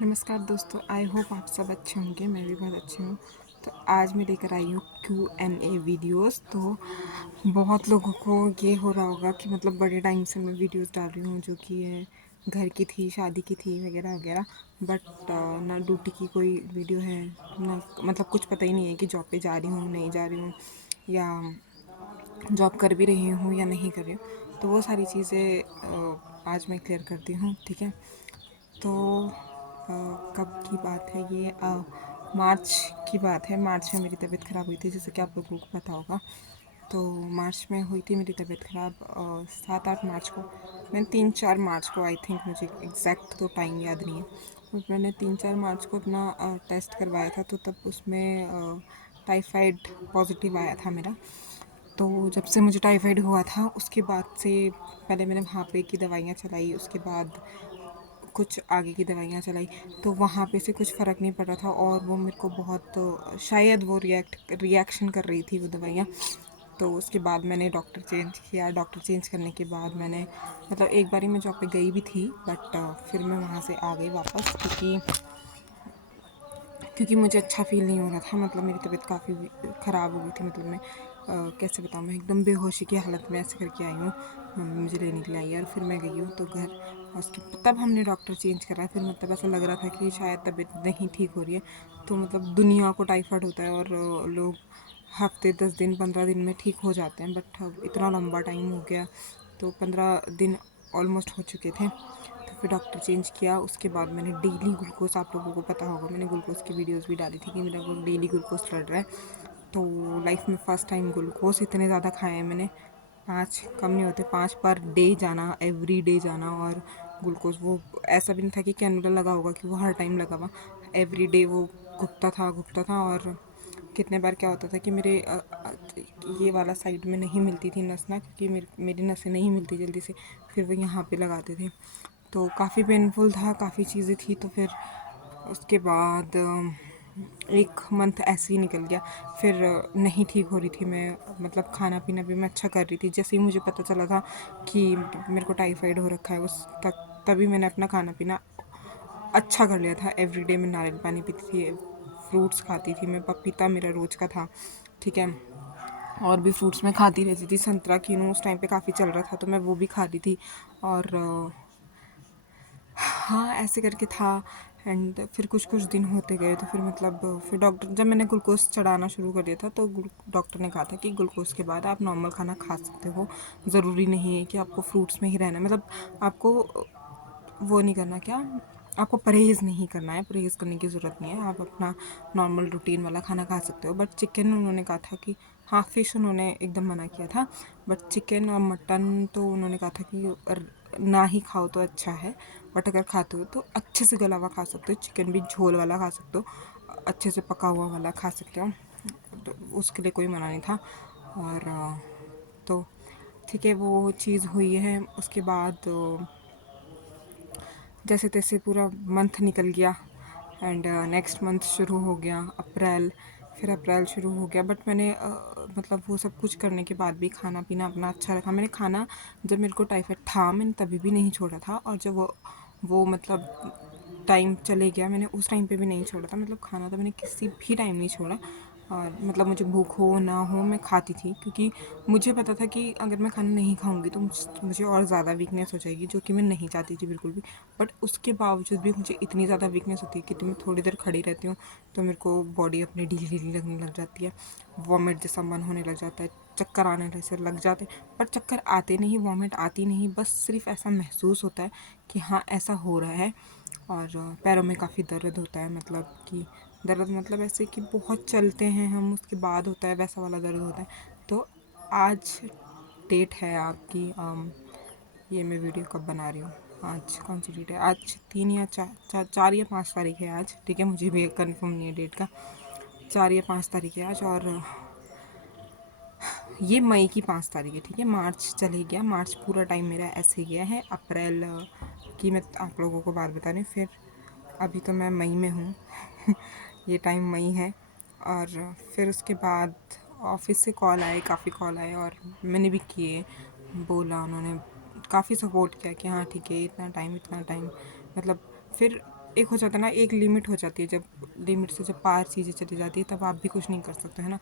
नमस्कार दोस्तों, I hope आप सब अच्छे होंगे। मैं भी बहुत अच्छी हूँ। तो आज मैं लेकर आई हूँ Q&A वीडियोस। तो बहुत लोगों को ये हो रहा होगा कि मतलब बड़े टाइम से मैं वीडियोस डाल रही हूँ जो कि घर की थी, शादी की थी, वगैरह वगैरह। बट ना ड्यूटी की कोई वीडियो है, ना मतलब कुछ पता ही नहीं है कि जॉब पे जा रही हूँ, नहीं जा रही हूँ, या जॉब कर भी रही हूँ या नहीं कर रही हूँ। तो वो सारी चीज़ें आज मैं क्लियर करती हूँ, ठीक है। तो कब की बात है ये? मार्च की बात है। मार्च में मेरी तबीयत ख़राब हुई थी, जैसे कि आप लोगों को पता होगा। तो मार्च में हुई थी मेरी तबीयत ख़राब, 7-8 मार्च को। मैंने 3-4 मार्च को, आई थिंक, मुझे एग्जैक्ट तो टाइम याद नहीं है, बट मैंने 3-4 मार्च को अपना टेस्ट करवाया था। तो तब उसमें टाइफाइड पॉजिटिव आया था मेरा। तो जब से मुझे टाइफाइड हुआ था उसके बाद से पहले मैंने वहाँ पे की दवाइयाँ चलाई, उसके बाद कुछ आगे की दवाइयाँ चलाई। तो वहाँ पे से कुछ फ़र्क नहीं पड़ रहा था, और वो मेरे को बहुत शायद वो रिएक्शन कर रही थी वो दवाइयाँ। तो उसके बाद मैंने डॉक्टर चेंज किया। डॉक्टर चेंज करने के बाद मैंने मतलब एक बारी मैं जॉब पे गई भी थी, बट फिर मैं वहाँ से आ गई वापस, क्योंकि मुझे अच्छा फ़ील नहीं हो रहा था। मतलब मेरी तबीयत काफ़ी ख़राब हो गई थी। मतलब मैं कैसे बताऊँ, मैं एकदम बेहोशी की हालत में ऐसे करके आई हूँ। मम्मी मुझे लेने के लिए आई है और फिर मैं गई हूँ तो घर, और उसके तब हमने डॉक्टर चेंज करा। फिर मतलब ऐसा लग रहा था कि शायद तबीयत नहीं ठीक हो रही है। तो मतलब दुनिया को टाइफाइड होता है और लोग हफ्ते 10 दिन 15 दिन में ठीक हो जाते हैं, बट अब इतना लंबा टाइम हो गया। तो 15 दिन ऑलमोस्ट हो चुके थे। तो फिर डॉक्टर चेंज किया। उसके बाद मैंने डेली ग्लूकोज, आप लोगों को पता होगा, मैंने ग्लूकोज की वीडियोस भी डाली थी कि मेरा वो डेली ग्लूकोज चढ़ रहा है। तो लाइफ में फ़र्स्ट टाइम ग्लूकोज इतने ज़्यादा खाए हैं मैंने। 5 कम नहीं होते, 5 पर डे जाना, एवरी डे जाना। और ग्लूकोज वो ऐसा भी नहीं था कि कैनुला लगा होगा कि वो हर टाइम लगा हुआ। एवरी डे वो घुटता था। और कितने बार क्या होता था कि मेरे ये वाला साइड में नहीं मिलती थी नस ना, क्योंकि मेरी नसें नहीं मिलती जल्दी से। फिर वो यहाँ पे लगाते थे। तो काफ़ी पेनफुल था, काफ़ी चीज़ें थी। तो फिर उसके बाद 1 मंथ ऐसे ही निकल गया। फिर नहीं ठीक हो रही थी मैं, मतलब खाना पीना भी मैं अच्छा कर रही थी। जैसे ही मुझे पता चला था कि मेरे को टाइफाइड हो रखा है, उस तक तभी मैंने अपना खाना पीना अच्छा कर लिया था। एवरीडे मैं नारियल पानी पीती थी, फ्रूट्स खाती थी मैं, पपीता मेरा रोज़ का था, ठीक है। और भी फ्रूट्स मैं खाती रहती थी। संतरा कीनू उस टाइम पे काफ़ी चल रहा था, तो मैं वो भी खा रही थी। और हाँ, ऐसे करके था। एंड फिर कुछ दिन होते गए तो फिर मतलब फिर डॉक्टर, जब मैंने ग्लूकोज चढ़ाना शुरू कर दिया था तो डॉक्टर ने कहा था कि ग्लूकोज के बाद आप नॉर्मल खाना खा सकते हो। ज़रूरी नहीं है कि आपको फ्रूट्स में ही रहना है। मतलब आपको वो नहीं करना, क्या, आपको परहेज़ नहीं करना है, परहेज़ करने की ज़रूरत नहीं है। आप अपना नॉर्मल रूटीन वाला खाना खा सकते हो। बट चिकन उन्होंने कहा था कि हाँ, फ़िश उन्होंने एकदम मना किया था। बट चिकन और मटन तो उन्होंने कहा था कि ना ही खाओ तो अच्छा है। बट अगर खाते हो तो अच्छे से गला हुआ खा सकते हो। चिकन भी झोल वाला खा सकते हो, अच्छे से पका हुआ वाला खा सकते हो। तो उसके लिए कोई मना नहीं था। और तो ठीक है, वो चीज़ हुई है। उसके बाद जैसे तैसे पूरा मंथ निकल गया। एंड नेक्स्ट मंथ शुरू हो गया, अप्रैल। फिर अप्रैल शुरू हो गया, बट मैंने मतलब वो सब कुछ करने के बाद भी खाना पीना अपना अच्छा रखा। मैंने खाना, जब मेरे को टाइफाइड था मैंने तभी भी नहीं छोड़ा था, और जब वो मतलब टाइम चले गया मैंने उस टाइम पे भी नहीं छोड़ा था। मतलब खाना तो मैंने किसी भी टाइम नहीं छोड़ा। और मतलब मुझे भूख हो ना हो मैं खाती थी, क्योंकि मुझे पता था कि अगर मैं खाना नहीं खाऊंगी तो मुझे और ज़्यादा वीकनेस हो जाएगी, जो कि मैं नहीं चाहती थी बिल्कुल भी। बट उसके बावजूद भी मुझे इतनी ज़्यादा वीकनेस होती है कि मैं थोड़ी देर खड़ी रहती हूँ तो मेरे को बॉडी अपनी ढीली ढीली लगने लग जाती है, वॉमिट जैसा मन होने लग जाता है, चक्कर आने जैसे लग जाते हैं। पर चक्कर आते नहीं, वॉमिट आती नहीं, बस सिर्फ ऐसा महसूस होता है कि हाँ ऐसा हो रहा है। और पैरों में काफ़ी दर्द होता है, मतलब कि दर्द मतलब ऐसे कि बहुत चलते हैं हम उसके बाद होता है, वैसा वाला दर्द होता है। तो आज डेट है आपकी, ये मैं वीडियो कब बना रही हूँ, आज कौन सी डेट है? आज 3 या 4 या 5 तारीख है आज, ठीक है। मुझे भी कंफर्म नहीं है डेट का। 4 या 5 तारीख है आज। और ये मई की 5 तारीख है, ठीक है। मार्च चले गया, मार्च पूरा टाइम मेरा ऐसे गया है। अप्रैल की मैं आप लोगों को बात बता रही हूँ। फिर अभी तो मैं मई में हूँ ये टाइम मई है। और फिर उसके बाद ऑफिस से कॉल आए, काफ़ी कॉल आए, और मैंने भी किए। बोला उन्होंने, काफ़ी सपोर्ट किया कि हाँ ठीक है, इतना टाइम इतना टाइम। मतलब फिर एक हो जाता है ना, एक लिमिट हो जाती है, जब लिमिट से जब पार चीज़ें चली जाती है तब आप भी कुछ नहीं कर सकते, है ना।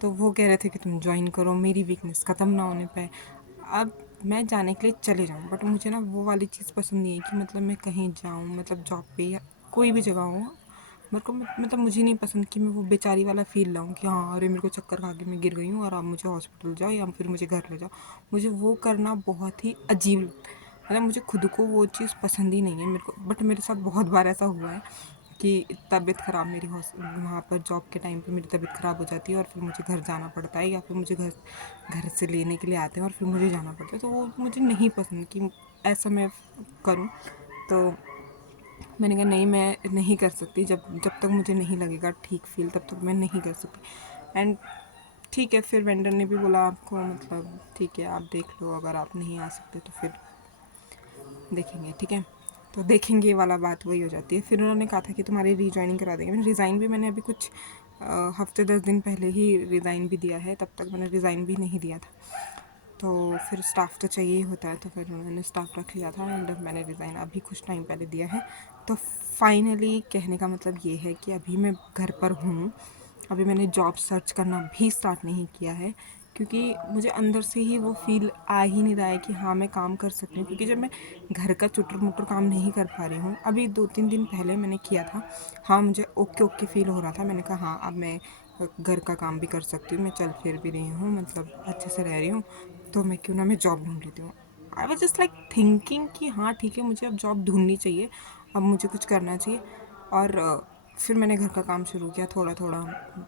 तो वो कह रहे थे कि तुम ज्वाइन करो, मेरी वीकनेस ख़त्म ना होने पाए। अब मैं जाने के लिए चले जाऊँ, बट मुझे ना वो वाली चीज़ पसंद नहीं है कि मतलब मैं कहीं जाऊँ, मतलब जॉब पे या कोई भी जगह हो, मेरे को मतलब मुझे नहीं पसंद कि मैं वो बेचारी वाला फ़ील लाऊँ कि हाँ अरे मेरे को चक्कर खा के मैं गिर गई हूँ और आप मुझे हॉस्पिटल जाओ या फिर मुझे घर ले जाओ। मुझे वो करना बहुत ही अजीब, मतलब मुझे खुद को वो चीज़ पसंद ही नहीं है मेरे को। बट मेरे साथ बहुत बार ऐसा हुआ है कि तबीयत ख़राब मेरी वहाँ पर जॉब के टाइम पे मेरी तबीयत ख़राब हो जाती है और फिर मुझे घर जाना पड़ता है, या फिर मुझे घर घर से लेने के लिए आते हैं और फिर मुझे जाना पड़ता है। तो वो मुझे नहीं पसंद कि ऐसा मैं करूँ। तो मैंने कहा नहीं, मैं नहीं कर सकती, जब जब तक मुझे नहीं लगेगा ठीक फील तब तक मैं नहीं कर सकती। एंड ठीक है, फिर वेंडर ने भी बोला आपको मतलब ठीक है आप देख लो, अगर आप नहीं आ सकते तो फिर देखेंगे, ठीक है। तो देखेंगे वाला बात वही हो जाती है। फिर उन्होंने कहा था कि तुम्हारी रीजॉइनिंग करा देंगे। मैंने रिज़ाइन भी, मैंने अभी कुछ हफ्ते 10 दिन पहले ही रिज़ाइन भी दिया है, तब तक मैंने रिज़ाइन भी नहीं दिया था। तो फिर स्टाफ तो चाहिए ही होता है, तो फिर उन्होंने स्टाफ रख लिया था एंड मैंने रिज़ाइन अभी कुछ टाइम पहले दिया है। तो फाइनली कहने का मतलब ये है कि अभी मैं घर पर हूँ, अभी मैंने जॉब सर्च करना भी स्टार्ट नहीं किया है, क्योंकि मुझे अंदर से ही वो फील आ ही नहीं रहा है कि हाँ मैं काम कर सकती हूँ। क्योंकि जब मैं घर का चुटर मुटर काम नहीं कर पा रही हूँ, अभी 2-3 दिन पहले मैंने किया था, हाँ मुझे ओके ओके फील हो रहा था। मैंने कहा हाँ अब मैं घर का काम भी कर सकती हूँ, मैं चल फिर भी रही हूँ, मतलब अच्छे से रह रही हूँ, तो मैं क्यों ना मैं जॉब ढूंढ लेती हूँ। I was just like thinking कि हाँ ठीक है, मुझे अब जॉब ढूंढनी चाहिए, अब मुझे कुछ करना चाहिए। और फिर मैंने घर का काम शुरू किया थोड़ा थोड़ा,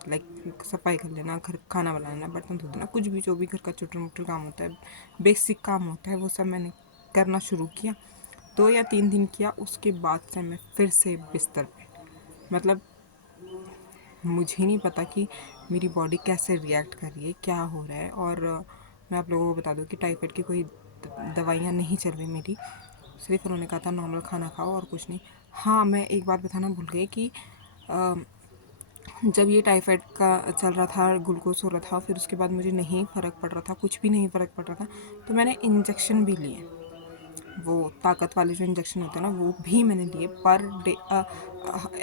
लाइक सफाई कर लेना, घर खाना बनाना, बर्तन धो देना, कुछ भी जो भी घर का छोटा मोटा काम होता है, बेसिक काम होता है, वो सब मैंने करना शुरू किया। 2 या 3 दिन किया, उसके बाद से मैं फिर से बिस्तर पे, मतलब मुझे नहीं पता कि मेरी बॉडी कैसे रिएक्ट कर रही है, क्या हो रहा है। और मैं आप लोगों को बता दूं कि टाइफाइड की कोई दवाइयाँ नहीं चल रही मेरी, सिर्फ उन्होंने कहा था नॉर्मल खाना खाओ और कुछ नहीं। हाँ मैं एक बात बताना भूल गई कि जब ये टाइफाइड का चल रहा था, ग्लूकोज हो रहा था, फिर उसके बाद मुझे नहीं फ़र्क पड़ रहा था, कुछ भी नहीं फ़र्क पड़ रहा था, तो मैंने इंजेक्शन भी लिए, वो ताकत वाले जो इंजेक्शन होते हैं ना वो भी मैंने लिए, पर डे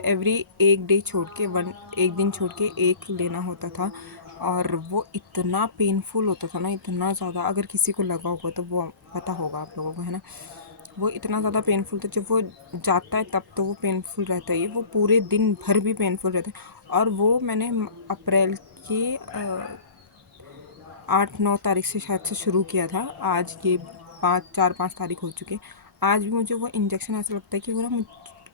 एवरी एक डे छोड़ के, एक दिन छोड़ के एक लेना होता था। और वो इतना पेनफुल होता था ना, इतना ज़्यादा, अगर किसी को लगा होगा तो वो पता होगा आप लोगों को, है ना। वो इतना ज़्यादा पेनफुल था, जब वो जाता है तब तो वो पेनफुल रहता ही है, वो पूरे दिन भर भी पेनफुल रहता है। और वो मैंने अप्रैल के 8-9 तारीख से शायद से शुरू किया था, आज ये 4-5 तारीख हो चुके। आज भी मुझे वो इंजेक्शन ऐसा लगता है कि वो ना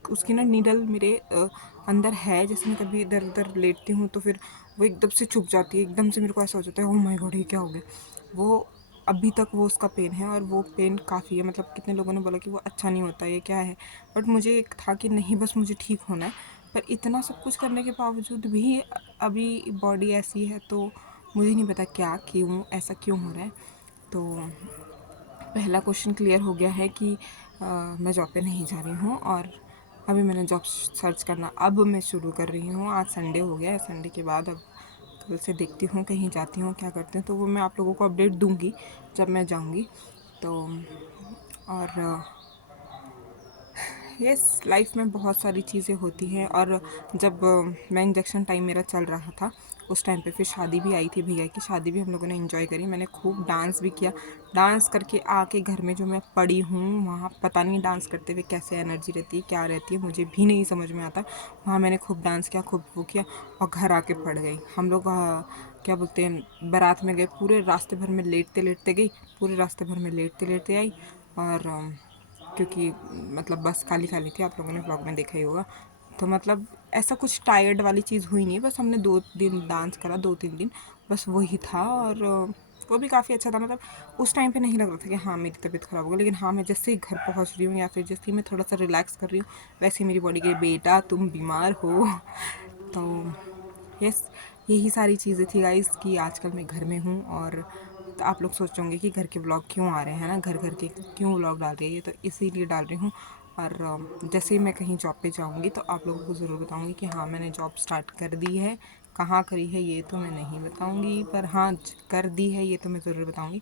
उसकी ना नीडल मेरे अंदर है, जैसे मैं कभी इधर उधर लेटती हूँ तो फिर वो एकदम से छुप जाती है, एकदम से मेरे को ऐसा हो जाता है, ओह माय गॉड ये क्या हो गया। वो अभी तक वो उसका पेन है, और वो पेन काफ़ी है, मतलब कितने लोगों ने बोला कि वो अच्छा नहीं होता, ये क्या है, बट मुझे एक था कि नहीं बस मुझे ठीक होना है। पर इतना सब कुछ करने के बावजूद भी अभी बॉडी ऐसी है, तो मुझे नहीं पता क्या क्यों ऐसा क्यों हो रहा है। तो पहला क्वेश्चन क्लियर हो गया है कि मैं जॉब पे नहीं जा रही हूँ, और अभी मैंने जॉब सर्च करना अब मैं शुरू कर रही हूँ। आज संडे हो गया है, संडे के बाद अब कल से देखती हूँ कहीं जाती हूँ क्या करते हैं, तो वो मैं आप लोगों को अपडेट दूँगी जब मैं जाऊँगी। तो और यस, लाइफ में बहुत सारी चीज़ें होती हैं। और जब मैं इंजेक्शन टाइम मेरा चल रहा था उस टाइम पे फिर शादी भी आई थी भैया की, शादी भी हम लोगों ने एंजॉय करी, मैंने खूब डांस भी किया। डांस करके आके घर में जो मैं पड़ी हूँ वहाँ, पता नहीं डांस करते हुए कैसे एनर्जी रहती है, क्या रहती है, मुझे भी नहीं समझ में आता। वहाँ मैंने खूब डांस किया, खूब वो किया, और घर आके पड़ गई। हम लोग क्या बोलते हैं, बारात में गए, पूरे रास्ते भर में लेटते लेटते गई, पूरे रास्ते भर में लेटते लेटते आई। और क्योंकि मतलब बस खाली खाली थी, आप लोगों ने ब्लॉग में देखा ही होगा। तो मतलब ऐसा कुछ टायर्ड वाली चीज़ हुई नहीं, बस हमने 2 दिन डांस करा, 2-3 दिन, बस वही था। और वो भी काफ़ी अच्छा था, मतलब उस टाइम पे नहीं लग रहा था कि हाँ मेरी तबीयत ख़राब हो गई, लेकिन हाँ मैं जैसे ही घर पहुँच रही हूँ या फिर जैसे ही मैं थोड़ा सा रिलैक्स कर रही हूँ, वैसे ही मेरी बॉडी के बेटा तुम बीमार हो। तो यस, यही सारी चीज़ें थी गाइस कि आजकल मैं घर में हूँ। और तो आप लोग सोचोगे कि घर के व्लॉग क्यों आ रहे हैं ना, घर घर के क्यों व्लॉग डाल रही है, तो इसीलिए डाल रही हूँ। और जैसे ही मैं कहीं जॉब पे जाऊँगी तो आप लोगों को ज़रूर बताऊँगी कि हाँ मैंने जॉब स्टार्ट कर दी है। कहाँ करी है ये तो मैं नहीं बताऊँगी, पर हाँ कर दी है ये तो मैं ज़रूर बताऊँगी।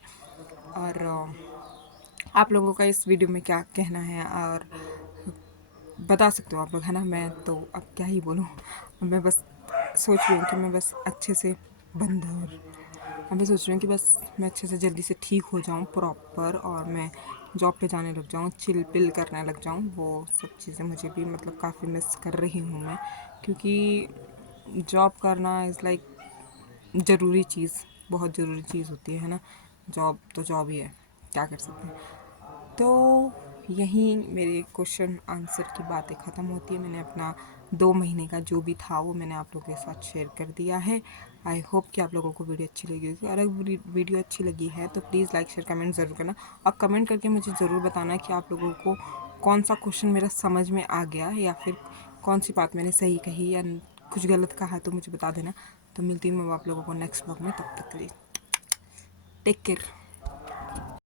और आप लोगों का इस वीडियो में क्या कहना है, और बता सकते हो आप लोग, है ना। मैं तो अब क्या ही बोलूँ, अब मैं बस सोच रही हूँ कि मैं बस अच्छे से बंदर अब मैं सोच रही हूँ कि बस मैं अच्छे से जल्दी से ठीक हो जाऊँ प्रॉपर, और मैं जॉब पे जाने लग जाऊँ, चिल पिल करने लग जाऊँ। वो सब चीज़ें मुझे भी मतलब काफ़ी मिस कर रही हूँ मैं, क्योंकि जॉब करना इज़ लाइक ज़रूरी चीज़, बहुत ज़रूरी चीज़ होती है ना। जॉब तो जॉब ही है, क्या कर सकते हैं। तो यहीं मेरे क्वेश्चन आंसर की बातें ख़त्म होती है। मैंने अपना 2 महीने का जो भी था वो मैंने आप लोगों के साथ शेयर कर दिया है। आई होप कि आप लोगों को वीडियो अच्छी लगी होगी। अगर वीडियो अच्छी लगी है तो प्लीज़ लाइक शेयर कमेंट ज़रूर करना, और कमेंट करके मुझे ज़रूर बताना कि आप लोगों को कौन सा क्वेश्चन मेरा समझ में आ गया, या फिर कौन सी बात मैंने सही कही या कुछ गलत कहा तो मुझे बता देना। तो मिलती हूँ मैं आप लोगों को नेक्स्ट ब्लॉग में, तब तक के लिए टेक केयर।